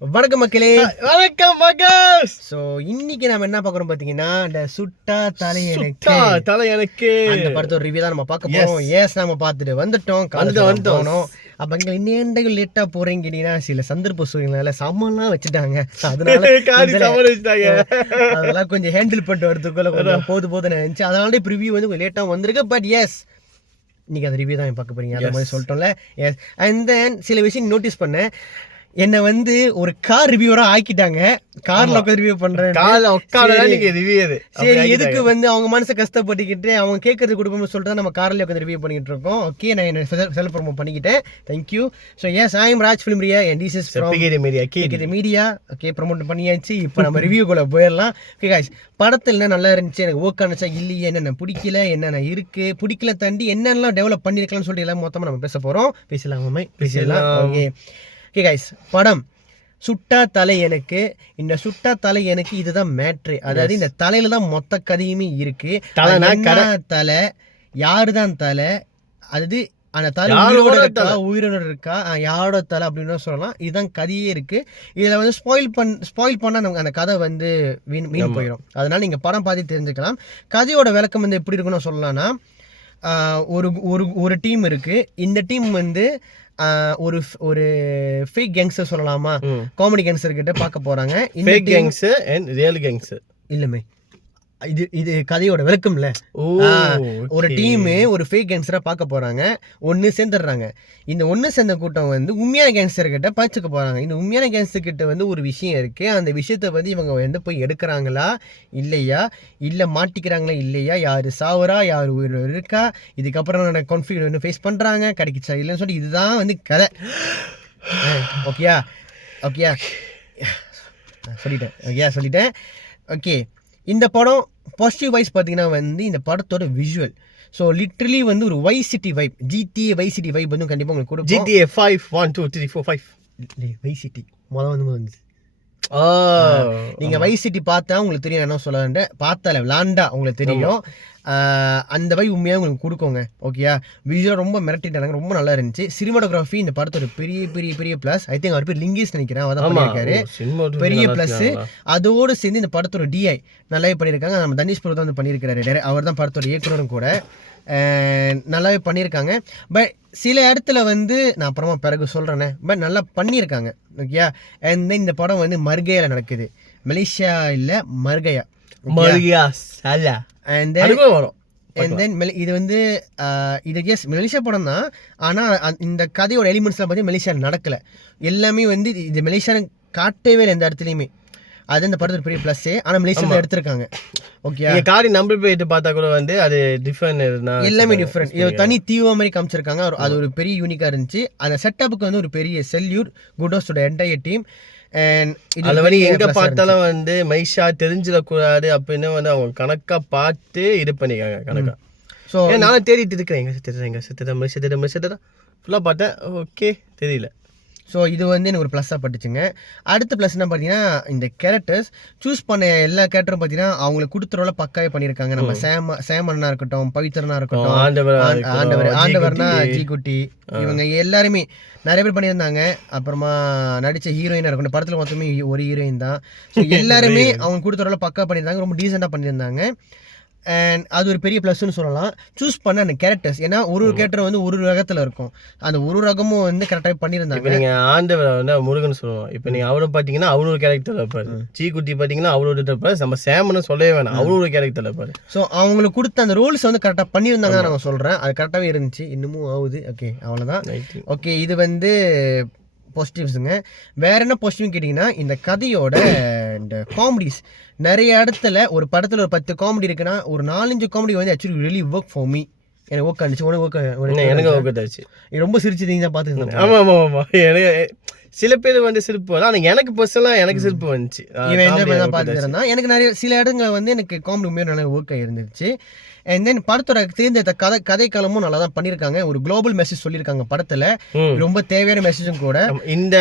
வணக்கம் மக்களே. வணக்கம் மகஸ். ஸோ இன்னைக்கு நம்ம என்ன பார்க்குறோம் பார்த்தீங்கன்னா, இந்த சுட்டா தலை எனக்கு அந்த படத்தோட ரிவ்யூ தான் நம்ம பார்க்க போகிறோம். நம்ம பார்த்துட்டு வந்துட்டோம். வந்தோம். அப்போ இங்கே இன்னும் லேட்டாக போகிறீங்கன்னா சில சந்தர்ப்ப சூழ்நிலை சாமான்லாம் வச்சுட்டாங்க. அதனால அதெல்லாம் கொஞ்சம் ஹேண்டில் பண்ணிட்டு வரதுக்குள்ள கொஞ்சம் போதுன்னு நினச்சி அதனால ரிவ்யூ வந்து கொஞ்சம் லேட்டாக வந்திருக்கு. பட் இன்னைக்கு அந்த ரிவ்யூ தான் பார்க்க போறீங்க. அந்த மாதிரி சொல்லிட்டோம்ல. அண்ட் தென் சில விஷயம் நோட்டீஸ் பண்ணேன். என்னை வந்து ஒரு கார் ரிவ்யூவரா ஆக்கிட்டாங்க. கார்ல உட்காந்து ரிவ்யூ பண்றேன். சரி, எதுக்கு வந்து அவங்க மனசை கஷ்டப்பட்டுக்கிட்டு அவங்க கேட்கறது கொடுப்போம்னு சொல்லிட்டு நம்ம கார்ல உட்காந்து ரிவ்யூ பண்ணிட்டு இருக்கோம். ஓகே, நான் என்ன செல்ஃப் ப்ரோமோட் பண்ணிக்கிட்டேன். Thank you. So I am Raj film Riya and this is media. Okay, promote பண்ணியாச்சு. இப்போ நம்ம ரிவ்யூக்குள்ள போயிடலாம். ஓகே காய்ஸ், படத்தில் என்ன நல்லா இருந்துச்சு, எனக்கு ஓகே நினச்சா இல்லையே, என்னென்ன பிடிக்கல, என்னென்ன இருக்கு, பிடிக்கல தாண்டி என்னென்னலாம் டெவலப் பண்ணியிருக்கலாம்னு சொல்லிட்டு எல்லாம் மொத்தமாக நம்ம பேச போகிறோம். பேசலாம். ஓகே கைஸ், படம் சுட்டா தலை எனக்கு. இந்த சுட்டா தலை எனக்கு இதுதான் மேட்ரு. அதாவது இந்த தலையில தான் மொத்த கதையுமே இருக்கு. தலை யாருதான் தலை, அது அந்த தலை உயிரோட இருக்கா, யாரோட தலை அப்படின்னு சொல்லலாம். இதுதான் கதையே இருக்கு. இதுல வந்து ஸ்பாயில் பண்ணா நமக்கு அந்த கதை வந்து வீண் போயிடும். அதனால நீங்க படம் பார்த்து தெரிஞ்சுக்கலாம். கதையோட விளக்கம் வந்து எப்படி இருக்குன்னு சொல்லலாம்னா, ஒரு டீம் இருக்கு. இந்த டீம் வந்து ஒரு ஃபேக் கேங்ஸ்டர் சொல்லலாமா, காமெடி கேங்ஸ்டர் கிட்ட பார்க்க போறாங்க. Fake gangster and real gangster இல்லமே, இது கதையோட விளக்கம்ல. ஒரு டீம் ஒரு ஃபேக் கேங்ஸ்டரா பார்க்க போறாங்க. ஒன்னு சேர்ந்துடுறாங்க. இந்த ஒன்னு சேர்ந்த கூட்டம் வந்து உண்மையான கேங்ஸ்டர் கிட்ட பச்சுக்க போறாங்க. இந்த உண்மையான கேங்ஸ்டர் கிட்ட வந்து ஒரு விஷயம் இருக்கு. அந்த விஷயத்த வந்து இவங்க வந்து போய் எடுக்கிறாங்களா இல்லையா, இல்ல மாட்டிக்கிறாங்களா இல்லையா, யாரு சாவரா யாரு உயிரோட இருக்கா, இதுக்கப்புறம் கான்ஃபிளிக்ட் வந்து ஃபேஸ் பண்றாங்க, கிடைக்குச்சா இல்லைன்னு சொல்லி இதுதான் வந்து கதை. ஓகேயா சொல்லிட்டேன். ஓகே, இந்த படம் பாசிட்டிவ் வைஸ் பார்த்தீங்கன்னா வந்து இந்த படத்தோட விஷுவல், ஸோ லிட்ரலி வந்து ஒரு Vice City vibe, GTA Vice City vibe வந்து கண்டிப்பாக உங்களுக்கு கொடுக்கும். GTA 5 1 2 3 4 5 வைஸ் சிட்டி வந்து நீங்க வைஸ் சிட்டி பார்த்தா உங்களுக்கு தெரியும் என்ன சொல்ல, பார்த்தால விளாண்டா உங்களுக்கு தெரியும். அந்த வை உண்மையாக உங்களுக்கு கொடுக்கோங்க. ஓகேயா, விஜுவல் ரொம்ப மிரட்டிட்டாங்க, ரொம்ப நல்லா இருந்துச்சு. சினிமாட்டோகிராஃபி இந்த படத்தோட பெரிய பெரிய பெரிய பிளஸ். ஐ திங்க் அவர் பேர் லிங்கேஷ் நினைக்கிறேன், அவர் தான் பண்ணியிருக்காரு. பெரிய பிளஸ். அதோடு சேர்ந்து இந்த படத்தோட DI நல்லாவே பண்ணியிருக்காங்க. நம்ம தனுஷ் தான் வந்து பண்ணியிருக்காரு. அவர் தான் படத்தோட இயக்குனரும் கூட. நல்லாவே பண்ணியிருக்காங்க. பட் சில இடத்துல வந்து நான் அப்புறமா பிறகு சொல்கிறேன்னே, பட் நல்லா பண்ணியிருக்காங்க. ஓகேயா, அண்ட் தென் இந்த படம் வந்து மர்கையாவில் நடக்குது. மலேசியா இல்லை, மர்கையா. அண்ட் தென் இது வந்து இது மலேசியா படம் தான். ஆனால் இந்த கதையோட எலிமெண்ட்ஸ்லாம் பார்த்து மலேசியாவில் நடக்கலை. எல்லாமே வந்து இது மலேசியாவில் காட்டவே இல்லை எந்த இடத்துலையுமே. அது இந்த படத்துல பெரிய பிளஸ். ஆனா மலேசியால எடுத்திருக்காங்க. ஓகே, காரி நம்பர் போயிட்டு பார்த்தா கூட வந்து அது டிஃபரெண்ட், எல்லாமே டிஃபரெண்ட். இது தனி தீவ மாதிரி காமிச்சிருக்காங்க. அது ஒரு பெரிய யூனிக்கா இருந்துச்சு. அந்த செட்டப்புக்கு வந்து ஒரு பெரிய செல்யூட் குடோஸோட என்டையர் டீம். அதுல வந்து எங்க பார்த்தாலும் வந்து மைஷா தெரிஞ்சிடக்கூடாது அப்படின்னு வந்து அவங்க கணக்கா பார்த்து இது பண்ணிக்காங்க கணக்கா. ஸோ நான் தேடிட்டு இருக்கிறேன், எங்க செத்துட்டா ஃபுல்லாக பார்த்தேன். ஓகே, தெரியல. ஸோ இது வந்து எனக்கு ஒரு ப்ளஸ்ஸாக பட்டுச்சுங்க. அடுத்த ப்ளஸ் என்ன பார்த்தீங்கன்னா, இந்த கேரக்டர்ஸ் சூஸ் பண்ண எல்லா கேரக்டரும் பார்த்தீங்கன்னா அவங்களுக்கு கொடுத்துறோல பக்காவே பண்ணியிருக்காங்க. நம்ம சேமன்னா இருக்கட்டும், பவித்ரனா இருக்கட்டும், ஆண்டவர்னா ஜிகுட்டி, இவங்க எல்லாருமே நிறைய பேர் பண்ணியிருந்தாங்க. அப்புறமா நடித்த ஹீரோயினாக இருக்கட்டும், படத்தில் மொத்தமே ஒரு ஹீரோயின் தான். ஸோ எல்லாருமே அவங்க கொடுத்துறோல பக்கா பண்ணியிருந்தாங்க, ரொம்ப டீசெண்டாக பண்ணியிருந்தாங்க. அண்ட் அது ஒரு பெரிய ப்ளஸ்ன்னு சொல்லலாம். சூஸ் பண்ண அந்த கேரக்டர்ஸ், ஏன்னா ஒரு கேரக்டர் வந்து ஒரு ரகத்தில் இருக்கும். அந்த ஒரு ரகமும் வந்து கரெக்டாக பண்ணியிருந்தாங்க. இப்போ நீங்கள் ஆண்டவர் வந்து முருகன் சொல்லுவோம். இப்போ நீங்கள் அவரை பார்த்தீங்கன்னா அவரு ஒரு கேரக்டர் இருப்பார். சீக்குட்டி பார்த்தீங்கன்னா அவரோட இருப்பார். நம்ம சேமன்னு சொல்லவே வேணாம், அவரு ஒரு கேரக்டர் இருப்பார். ஸோ அவங்களுக்கு கொடுத்த அந்த ரோல்ஸ் வந்து கரெக்டாக பண்ணியிருந்தாங்க தான் நான் சொல்கிறேன். அது கரெக்டாகவே இருந்துச்சு, இன்னமும் ஆகுது. ஓகே, அவ்வளோதான். ஓகே, இது வந்து பாசிட்டிவ்ஸுங்க. வேற என்ன பாசிட்டிவ் கேட்டிங்கன்னா, இந்த கதையோட இந்த காமெடிஸ் நிறைய இடத்துல ஒரு படத்தில் ஒரு 10 காமெடி இருக்குன்னா ஒரு 4-5 காமெடி வந்து actually really work for me. எனக்கு ஒர்க் ஆனிச்சு. எனக்கு ஒர்க் ஆச்சு. ரொம்ப சிரிச்சிருந்தீங்க தான் பார்த்துருந்தேன். ஆமாம். எனக்கு சில பேர் வந்து சிரிப்பு வரும், ஆனால் எனக்கு பர்சனலாக எனக்கு சிரிப்பு வந்துச்சு. இவன் என்ஜாய் தான் பார்த்துருந்தான். எனக்கு நிறைய சில இடங்கள் வந்து எனக்கு காமெடி உண்மையாக நல்லா ஒர்க் ஆகிருந்துச்சு. அண்ட் தென் படத்தோட தேர்ந்தெடுத்த கதைக்களமும் நல்லா தான் பண்ணியிருக்காங்க. ஒரு குளோபல் மெசேஜ் சொல்லியிருக்காங்க படத்தில். ரொம்ப தேவையான மெசேஜும் கூட. இந்த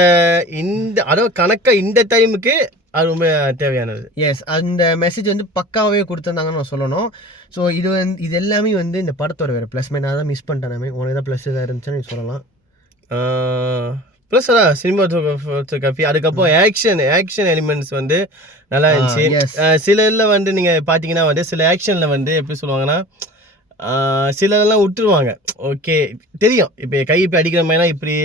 அதாவது கணக்காக இந்த டைமுக்கு அது ரொம்ப தேவையானது. எஸ், அந்த மெசேஜ் வந்து பக்காவே கொடுத்துருந்தாங்கன்னு நான் சொல்லணும். ஸோ இது எல்லாமே வந்து இந்த படத்தோட வேறு ப்ளஸ். நான் தான் மிஸ் பண்ணிட்டேன். உனக்கு தான் ப்ளஸ் இதாக இருந்துச்சுன்னு சொல்லலாம். ப்ளஸ் அதான் சினிமாட்டோகிராஃபி, அதுக்கப்புறம் ஆக்ஷன் எலிமெண்ட்ஸ் வந்து நல்லா இருந்துச்சு. சில இதில் வந்து நீங்கள் பார்த்தீங்கன்னா வந்து சில ஆக்ஷனில் வந்து எப்படி சொல்லுவாங்கன்னா சிலதெல்லாம் விட்டுருவாங்க. ஓகே தெரியும், இப்போ கை இப்போ அடிக்கிற மாதிரினா இப்படி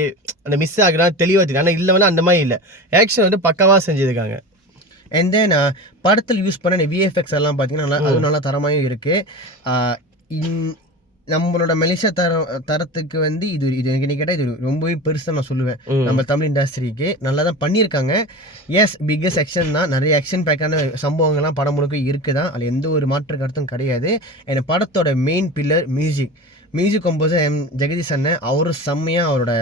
அந்த மிஸ் ஆகுனா தெளிவாக தெரியும். ஆனால் இல்லை வந்து அந்த மாதிரி இல்லை, ஆக்ஷன் வந்து பக்காவாக செஞ்சுருக்காங்க. அண்ட் தென் படத்தில் யூஸ் பண்ண விஎஃப்எக்ஸ் எல்லாம் பார்த்தீங்கன்னா அதுவும் நல்லா தரமாகவும் இருக்குது. நம்மளோட மலேசியா தரத்துக்கு வந்து இது எனக்கு கேட்டால் இது ரொம்பவே பெருசாக நான் சொல்லுவேன். நம்ம தமிழ் இண்டஸ்ட்ரிக்கு நல்லா தான் பண்ணியிருக்காங்க. எஸ், பிக்கஸ்ட் ஆக்ஷன் தான், நிறைய ஆக்ஷன் பேக்கான சம்பவங்கள்லாம் படம் முழுக்க இருக்குதான், அதில் எந்த ஒரு மாற்று கருத்தும் கிடையாது. என் படத்தோட main pillar music composer Jagadeesh அண்ணன், அவரு செம்மையா அவரோட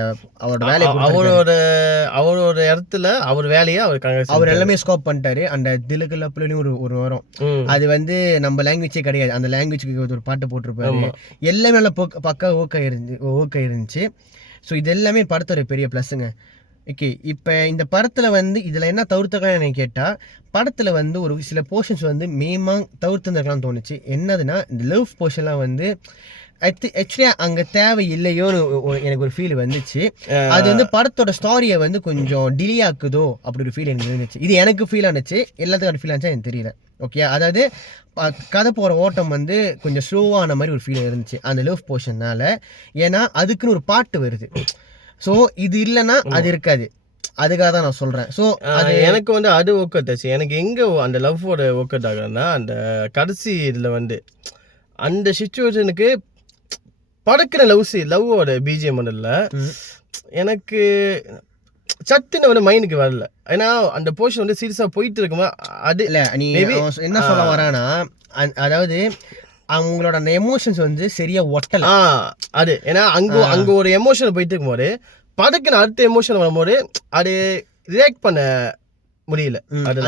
வேலையை அவரோட இடத்துல அவர் வேலையை அவர் எல்லாமே ஸ்கோப் பண்ணிட்டாரு. அந்த திலுக்குல புள்ளியும் ஒரு வரும், அது வந்து நம்ம லாங்குவேஜே கிடையாது, அந்த லாங்குவேஜுக்கு ஒரு பாட்டு போட்டிருப்பாரு. எல்லாமே நல்லா பக்கா ஓகே இருந்துச்சு. ஸோ இது எல்லாமே படத்தோட பெரிய ப்ளஸ்ஸுங்க. ஓகே, இப்போ இந்த படத்தில் வந்து இதில் என்ன தவிர்த்துக்கலாம் எனக்கு கேட்டால், படத்தில் வந்து ஒரு சில போர்ஷன்ஸ் வந்து தவிர்த்துருக்கலாம்னு தோணுச்சு. என்னதுன்னா இந்த லவ் போர்ஷன்லாம் வந்து ஆக்சுவலி அங்கே தேவை இல்லையோன்னு எனக்கு ஒரு ஃபீல் வந்துச்சு. அது வந்து படத்தோட ஸ்டாரியை வந்து கொஞ்சம் டிலே ஆக்குதோ அப்படி ஒரு ஃபீல் எனக்கு இருந்துச்சு. இது எனக்கு ஃபீல் ஆனிச்சு, எல்லாத்துக்கும் ஃபீல் ஆனிச்சா எனக்கு தெரியல. ஓகே, அதாவது கதை போகிற ஓட்டம் வந்து கொஞ்சம் ஸ்லோவான மாதிரி ஒரு ஃபீல் இருந்துச்சு அந்த லவ் போர்ஷன்னால. ஏன்னா அதுக்குன்னு ஒரு பாட்டு வருது. ஸோ இது இல்லைன்னா அது இருக்காது, அதுக்காக தான் நான் சொல்கிறேன். ஸோ அது எனக்கு வந்து அது ஒர்க் அவுட் ஆச்சு. எனக்கு எங்கே அந்த லவ்வோட ஒர்க் அவுட் ஆகுதுன்னா அந்த கடைசி இதில் வந்து அந்த சிச்சுவேஷனுக்கு படக்கிற லவ்வோட பிஜிஎம் இல்லை, எனக்கு சட்டுன்னு வந்து மைண்டுக்கு வரல. ஏன்னா அந்த போர்ஷன் வந்து சீரியஸாக போயிட்டு இருக்குமா, அது இல்லை. நீ என்ன சொல்ல வரானா, அதாவது அவங்களோட அந்த எமோஷன்ஸ் வந்து சரியா ஒட்டல. அது ஏன்னா அங்க ஒரு எமோஷன் போயிட்டு இருக்கும்போது படக்குன்னு அடுத்த எமோஷன் வரும்போது அது ரியாக்ட் பண்ண முடியல,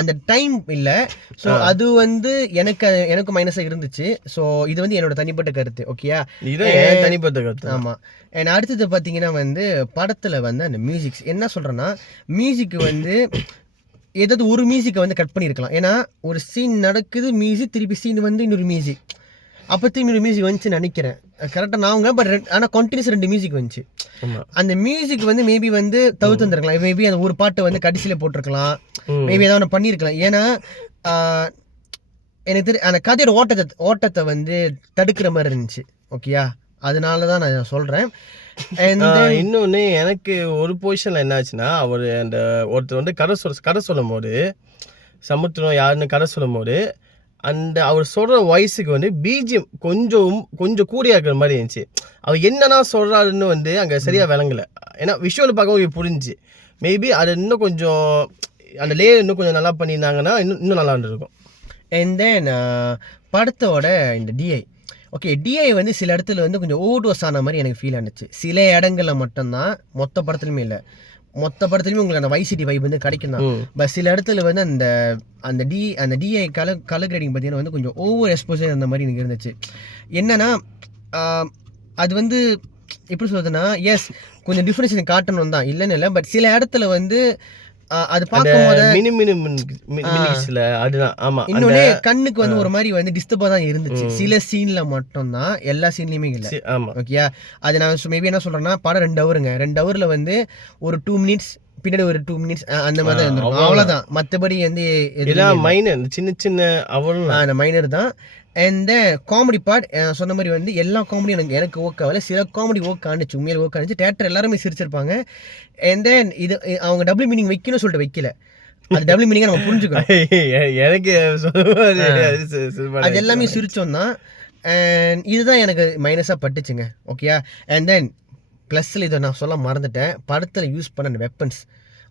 அந்த டைம் இல்லை. ஸோ அது வந்து எனக்கு மைனஸாக இருந்துச்சு. ஸோ இது வந்து என்னோட தனிப்பட்ட கருத்து. ஓகேயா, தனிப்பட்ட கருத்து. ஆமாம். அண்ட் அடுத்தது பார்த்தீங்கன்னா வந்து படத்தில் வந்து அந்த மியூசிக்ஸ் என்ன சொல்கிறேன்னா, மியூசிக் வந்து ஏதாவது ஒரு மியூசிக்கை வந்து கட் பண்ணியிருக்கலாம். ஏன்னா ஒரு சீன் நடக்குது மியூசிக், திருப்பி சீன் வந்து இன்னொரு மியூசிக், அப்போ திரும்பி மியூசிக் வந்துச்சுன்னு நினைக்கிறேன், கரெக்டாக நான். பட் ஆனால் கண்டினியூஸ் 2 மியூசிக் வந்துச்சு. அந்த மியூசிக் வந்து மேபி வந்து தவிர்த்து வந்துருக்கலாம். மேபி அந்த ஒரு பாட்டை வந்து கடைசியில் போட்டிருக்கலாம், மேபி ஏதாவது ஒன்று பண்ணியிருக்கலாம். ஏன்னா எனக்கு தெரியும் அந்த கதையோட ஓட்டத்தை வந்து தடுக்கிற மாதிரி இருந்துச்சு. ஓகேயா, அதனால தான் நான் சொல்கிறேன். இன்னொன்று எனக்கு ஒரு பொசிஷனில் என்ன ஆச்சுன்னா, அவர் அந்த ஒருத்தர் வந்து கதை சொல்லும் போது சமுத்திரம் யாருன்னு கதை சொல்லும் போது அந்த அவர் சொல்கிற வாய்ஸுக்கு வந்து பிஜிஎம் கொஞ்சம் கூடியா இருக்கிற மாதிரி இருந்துச்சு. அவர் என்னன்னா சொல்கிறாருன்னு வந்து அங்கே சரியாக விளங்கலை. ஏன்னா விஷுவல் பார்க்கவும் புரிஞ்சு, மேபி அது இன்னும் கொஞ்சம் அந்த லேயர் இன்னும் கொஞ்சம் நல்லா பண்ணியிருந்தாங்கன்னா இன்னும் நல்லா இருந்திருக்கும். அண்ட் தென் படத்தோட இந்த டிஐ, ஓகே, டிஐ வந்து சில இடத்துல வந்து கொஞ்சம் ஓவர்டோஸ் ஆன மாதிரி எனக்கு ஃபீல் ஆனிச்சு. சில இடங்களில் மட்டும்தான், மொத்த படத்துலையுமே இல்லை. மொத்த படத்துலையுமே உங்களுக்கு அந்த வைசிட்டி வைப் வந்து கிடைக்கும் தான். பட் சில இடத்துல வந்து அந்த டிஐ கலர் கிரேடிங் பார்த்தீங்கன்னா வந்து கொஞ்சம் ஓவர் எக்ஸ்போசர் அந்த மாதிரி எனக்கு இருந்துச்சு. என்னன்னா அது வந்து எப்படி சொல்றதுன்னா, எஸ் கொஞ்சம் டிஃபரன்ஷியேஷன் காட்டணும் தான், இல்லைன்னு இல்லை. பட் சில இடத்துல வந்து அது பார்க்கும்போது இன்னொன்னு கண்ணுக்கு வந்து ஒரு மாதிரி வந்து டிஸ்டர்பா தான் இருந்துச்சு. சில சீன்ல மட்டும் தான், எல்லா சீன்லயுமே இல்லை. ஓகேயா, அது நான் மேபி என்ன சொல்றேன்னா, படம் 2 ஹவருங்க, 2 ஹவர்ல வந்து ஒரு 2 மினிட்ஸ் பின்னாடி ஒரு 2 மினிட்ஸ் அந்த மாதிரி தான் இருந்திருக்கும், அவ்வளவுதான். மற்றபடி வந்து சின்ன மைனர் தான். அண்ட் காமெடி பார்ட் சொன்ன மாதிரி வந்து எல்லா காமெடியும் எனக்கு ஓகே ஆகல. சில காமெடி ஓகே ஆனிச்சு, உண்மையில ஓகே ஆனிச்சு. தேட்டர் எல்லாருமே சிரிச்சிருப்பாங்க. அண்ட் தென் இது அவங்க டபுள் மீனிங் வைக்கணும்னு சொல்லிட்டு வைக்கல, அது டபுள் மீனிங்கா நம்ம புரிஞ்சுக்கணும். எனக்கு அது எல்லாமே சிரிச்சோம் தான். அண்ட் இதுதான் எனக்கு மைனஸாக பட்டுச்சுங்க. ஓகேயா, அண்ட் தென் ப்ளஸ்ஸில் இதை நான் சொல்ல மறந்துட்டேன், படத்தில் யூஸ் பண்ண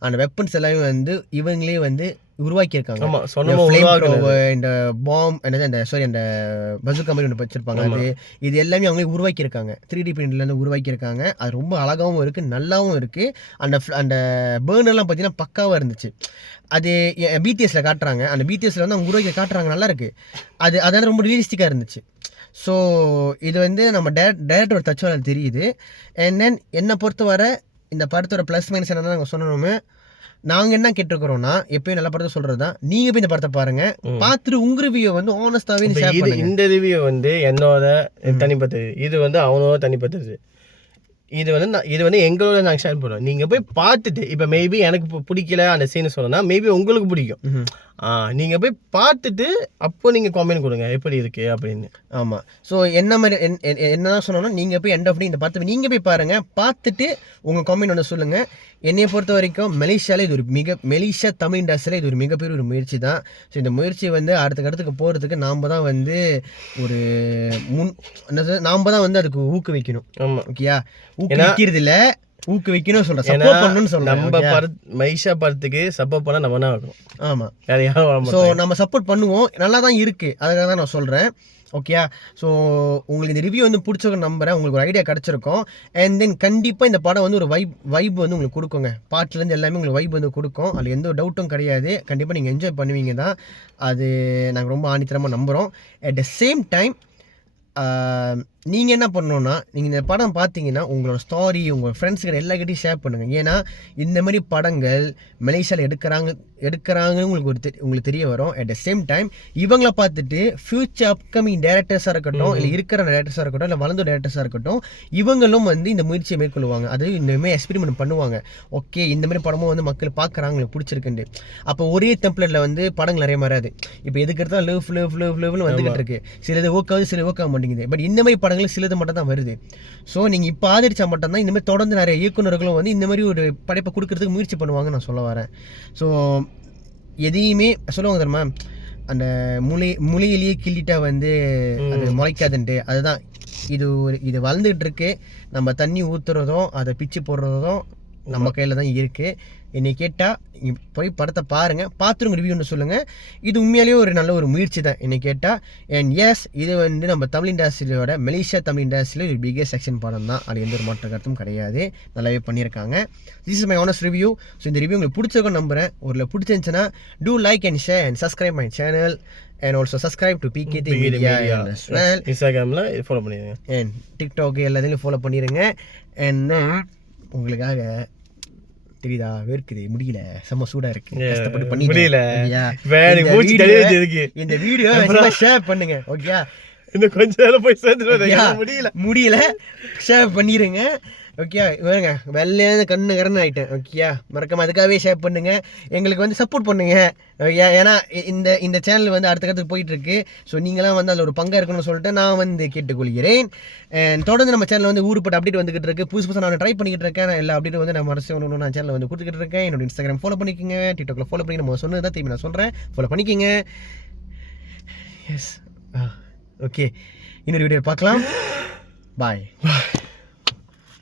அந்த வெப்பன்ஸ் எல்லாமே வந்து இவங்களே வந்து உருவாக்கியிருக்காங்க. இந்த பாம் அந்த பசுக்கா மாதிரி ஒன்று வச்சிருப்பாங்க, அது இது எல்லாமே அவங்களே உருவாக்கியிருக்காங்க. 3D பிரிண்ட்லேருந்து உருவாக்கியிருக்காங்க. அது ரொம்ப அழகாகவும் இருக்குது, நல்லாவும் இருக்குது. அந்த பேர்னர்லாம் பார்த்தீங்கன்னா பக்காவாக இருந்துச்சு. அது பிடிஎஸ்ல காட்டுறாங்க, அந்த பிடிஎஸ்ல வந்து அவங்க உருவாக்கி காட்டுறாங்க, நல்லா இருக்குது. அதனால ரொம்ப ரியலிஸ்டிக்காக இருந்துச்சு. ஸோ இது வந்து நம்ம டேரக்டரோட தச்சுவால தெரியுது. அண்ட் தென் என்னை பொறுத்தவரை இந்த படத்தோட ப்ளஸ் மைனஸ் என்ன நாங்கள் சொன்னோமே, நாங்கள் என்ன கேட்டிருக்கிறோம்னா, எப்பயும் நல்ல படத்தை சொல்கிறது தான், நீங்கள் போய் இந்த படத்தை பாருங்க, பார்த்துட்டு உங்கள் ரிவ்யூ வந்து ஆனஸ்டாகவே ஷேர் பண்ணுங்க. இந்த ரிவ்யூ வந்து என்னோட தனிப்பட்டது, இது வந்து அவனோட தனிப்பட்டது. இது வந்து எங்களோட நாங்கள் ஷேர் பண்ணுவோம். நீங்கள் போய் பார்த்துட்டு இப்போ மேபி எனக்கு பிடிக்கல அந்த சீனை சொல்லணும்னா மேபி உங்களுக்கு பிடிக்கும். நீங்கள் போய் பார்த்துட்டு அப்போ நீங்கள் காமெண்ட் கொடுங்க எப்படி இருக்கு அப்படின்னு. ஆமாம். ஸோ என்ன மாதிரி என்னதான் சொன்னோம்னா நீங்கள் போய் எண்ட் ஆஃப் இந்த பார்த்து நீங்கள் போய் பாருங்கள், பார்த்துட்டு உங்கள் காமெண்ட் ஒன்று சொல்லுங்கள். என்னையை பொறுத்த வரைக்கும் மலேசியாவில் இது ஒரு மலேசியா தமிழ் இண்டஸ்ட்ரியில் இது ஒரு மிகப்பெரிய ஒரு முயற்சி தான். ஸோ இந்த முயற்சி வந்து அடுத்த கட்டத்துக்கு போகிறதுக்கு நாம் தான் வந்து ஒரு நாம் தான் வந்து அதுக்கு ஊக்குவிக்கணும். ஆமாம், ஓகேயா? ஊக்குவிக்கிறது இல்லை, ஊக்குவிக்கணும் சொல்கிறேன், சப்போர்ட் பண்ணணும்னு சொல்கிறேன். நம்ம மைஷா படத்துக்கு சப்போர்ட் பண்ண நம்ம தான் ஆகணும். ஆமாம். வேறு யாரும். ஸோ நம்ம சப்போர்ட் பண்ணுவோம், நல்லா தான் இருக்குது, அதுக்காக தான் நான் சொல்கிறேன். ஓகேயா? ஸோ உங்களுக்கு இந்த ரிவ்யூ வந்து பிடிச்சவங்க நம்புறேன், உங்களுக்கு ஒரு ஐடியா கிடச்சிருக்கும். அண்ட் தென் கண்டிப்பாக இந்த படம் வந்து ஒரு வைப் வந்து உங்களுக்கு கொடுக்குங்க. பாட்டிலேருந்து எல்லாமே உங்களுக்கு வைப் வந்து கொடுக்கும், அதில் எந்த ஒரு டவுட்டும் கிடையாது. கண்டிப்பாக நீங்கள் என்ஜாய் பண்ணுவீங்க தான், அது நாங்கள் ரொம்ப ஆணித்தரமாக நம்புகிறோம். அட் த சேம் டைம் நீங்கள் என்ன பண்ணணுன்னா, நீங்கள் இந்த படம் பார்த்தீங்கன்னா உங்களோட ஸ்டாரி உங்கள் ஃப்ரெண்ட்ஸுக்கிட்ட எல்லாக்கிட்டையும் ஷேர் பண்ணுங்கள். ஏன்னா இந்த மாதிரி படங்கள் மலேசியாவில் எடுக்கிறாங்கன்னு உங்களுக்கு தெரிய வரும். அட் த சேம் டைம் இவங்களை பார்த்துட்டு ஃப்யூச்சர் அப்கமிங் டேரக்டர்ஸாக இருக்கட்டும், இல்லை இருக்கிற டேரக்டர்ஸாக இருக்கட்டும், இல்லை வளர்ந்த டேரக்டர்ஸாக இருக்கட்டும், இவங்களும் வந்து இந்த முயற்சியை மேற்கொள்வாங்க. அது இந்தமாதிரி எக்ஸ்பெரிமெண்ட் பண்ணுவாங்க. ஓகே, இந்தமாதிரி படமும் வந்து மக்கள் பார்க்குறாங்க, உங்களுக்கு பிடிச்சிருக்குண்டு. அப்போ ஒரே டெம்ப்ளேட்டில் வந்து படங்கள் நிறைய மாறாது. இப்போ எதுக்கு எடுத்தால் லவ்னு வந்துகிட்டு இருக்கு. சிலது ஓக்காவது சிலது ஓக்க மாட்டேங்குது. பட் இந்த மாதிரி படங்கள் சிலது மட்டும் தான் வருது. ஸோ நீங்கள் இப்போ ஆதரிச்சா மட்டும்தான் இந்த மாதிரி தொடர்ந்து நிறைய இயக்குநர்களும் வந்து இந்த மாதிரி ஒரு படைப்பை கொடுக்கறதுக்கு முயற்சி பண்ணுவாங்க நான் சொல்ல வரேன். ஸோ எதையுமே சொல்லுவாங்க தெரியுமா, அந்த முளையிலேயே கிள்ளிட்டா வந்து அது முளைக்காதுன்ட்டு. அதுதான் இது வளர்ந்துகிட்டு இருக்கு. நம்ம தண்ணி ஊற்றுறதும் அதை பிச்சு போடுறதும் நம்ம கையில் தான் இருக்குது. என்னை கேட்டால் போய் படத்தை பாருங்கள், பார்த்துருங்க, ரிவ்யூ ஒன்று சொல்லுங்கள். இது உண்மையிலேயே ஒரு நல்ல ஒரு முயற்சி தான் என்னை கேட்டால். அண்ட் எஸ், இது வந்து நம்ம தமிழ் இண்டஸ்ட்ரியோட மலேசியா தமிழ் இண்டஸ்ட்ரியில் ஒரு பிகெஸ்ட் செக்ஷன் படம் தான், அது எந்த ஒரு மாற்ற கருத்தும் கிடையாது. நல்லாவே பண்ணியிருக்காங்க. This is my honest review. So இந்த ரிவ்யூ உங்களுக்கு பிடிச்சிருக்கும் நம்புகிறேன். ஒரு பிடிச்சிருந்துச்சுன்னா do like and share and subscribe my channel. And also subscribe to PKT Media as well. Instagramல ஃபாலோ பண்ணிடுங்க. And TikTok எல்லாத்தையும் ஃபாலோ பண்ணிடுங்க. And உங்களுக்காக தெரியுதா, வேர்க்குது, முடியல, செம்ம சூடா இருக்கு, கஷ்டப்பட்டு பண்ணி முடியல. இந்த வீடியோ ஷேர் பண்ணுங்க. ஓகே, இன்னும் கொஞ்ச நேரம் போய் சேர்ந்துட்டு முடியல, ஷேர் பண்ணிடுங்க. ஓகே, வேறுங்க வெள்ளையான கண்ணு ஆகிட்டேன். ஓகே, மறக்காம அதுக்காகவே ஷேர் பண்ணுங்க, எங்களுக்கு வந்து சப்போர்ட் பண்ணுங்க. ஓகே, ஏன்னா இந்த சேனல் வந்து அடுத்த கட்டத்துக்கு போயிட்டு இருக்கு. ஸோ நீங்களாம் வந்து அதில் ஒரு பங்காக இருக்கணும்னு சொல்லிட்டு நான் வந்து கேட்டுக்கொள்கிறேன். தொடர்ந்து நம்ம சேனல் வந்து ஊருப்பட்ட அப்டேட் வந்துகிட்டு இருக்கு. புதுசு நான் ட்ரை பண்ணிக்கிட்டு இருக்கேன். எல்லா அப்டேட் வந்து நான் மனசு ஒன்று நான் சேனல் வந்து கொடுத்துக்கிட்டு இருக்கேன். என்னோட Instagram ஃபாலோ பண்ணிக்கோங்க, TikTokல ஃபாலோ பண்ணி நம்ம சொன்னது தான் திரும்பி நான் சொல்கிறேன், ஃபாலோ பண்ணிக்கோங்க. எஸ், ஓகே, இன்னொரு வீடியோ பார்க்கலாம். பாய்.